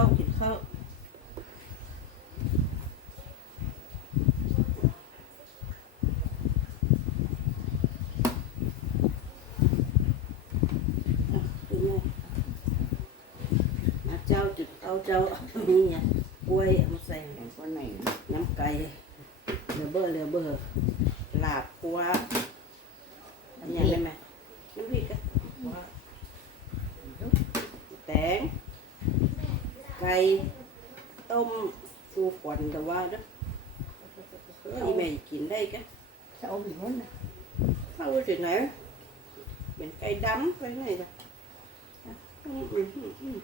ข้าวกินข้าวเป็นไงมาเจ้าจุดเอาเจ้านี่ไงกล้วยมาใส่แต่คนไหนน้ำไก่เรือเบอร์เรือเบอร์ลาบกัวอันนี้ได้ไหมน้ำพริกอะกัวแตง ไก่ต้มฟูขวัญแต่ว่าเด้อที่แม่กินได้ก็จะเอาไปหิวนะเอาไปถึงไหนเป็นไก่ดำไปไหนจ้ะอืมอืม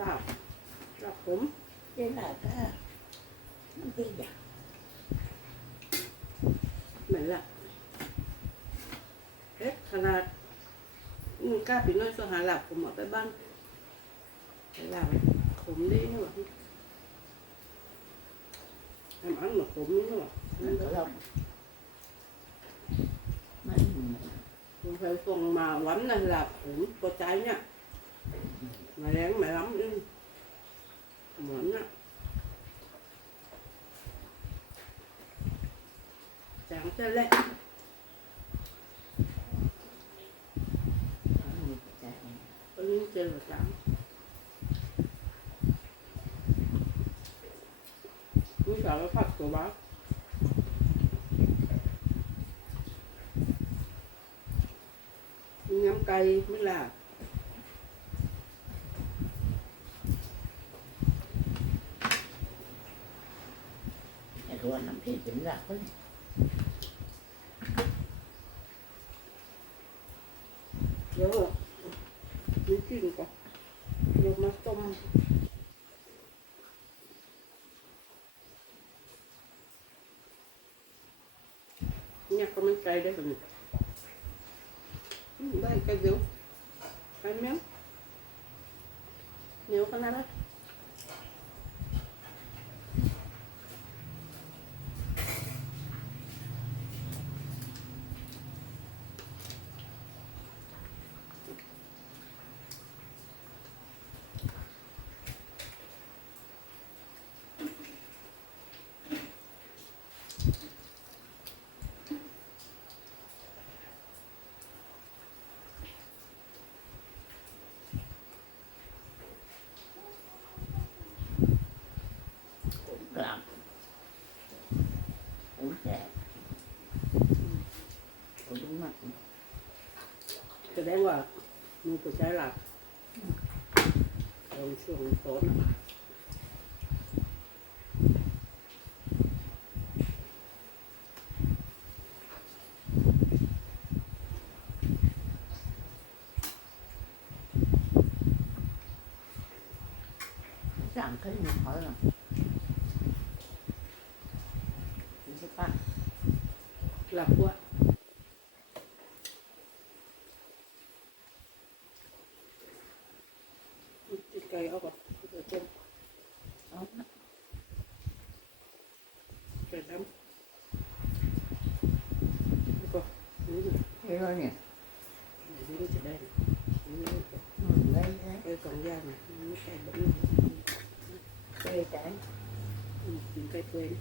ลาบลาบผมเจ๊ลาบก็ไม่ได้อยา มือนละเอ๊ะขนาดอืมกล้าปีน้อยสหาหลับผมเอาไปบ้านไปหลับผมดีนี่หว่าทำอันหมดผมนี่หว่า nó có lông mấy ผมเคยส่งมาวันนั้นหลับผมตัวใจเนี่ยมาแรงมาล้ำ Đều lên. Có miếng chơi vào trắng Miếng sợ nó phát của bác. Miếng ngắm cây mới làm Hãy subscribe cho kênh Ghiền Mì Gõ Để không bỏ lỡ những video hấp dẫn เดี๋ยวนี่กินก่อนเดี๋ยวมาต้มเนี่ยก็ไม่ใจได้แบบนี้ได้ไก่เดียวไก่เมี้ยวเหนียวขนาดนั้น lắm cũng đẹp cũng đúng mặt cái đấy là mua của trái lạc đồng xuống tốt giảm cái gì hỏi là lọc ạ cây ốc ạ ở trên ốc trời lắm con thế thôi nhỉ dưới đây đây cây còn da này cây bẩn cây quên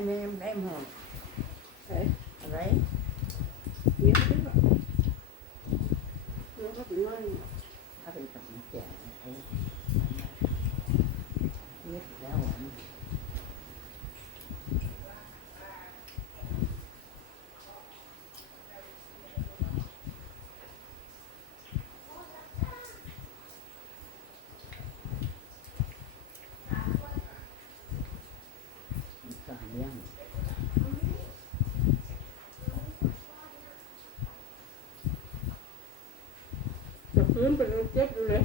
name, name home. Okay? All right? Yeah. จะพื้นเป็นเจ็บอยู่เลย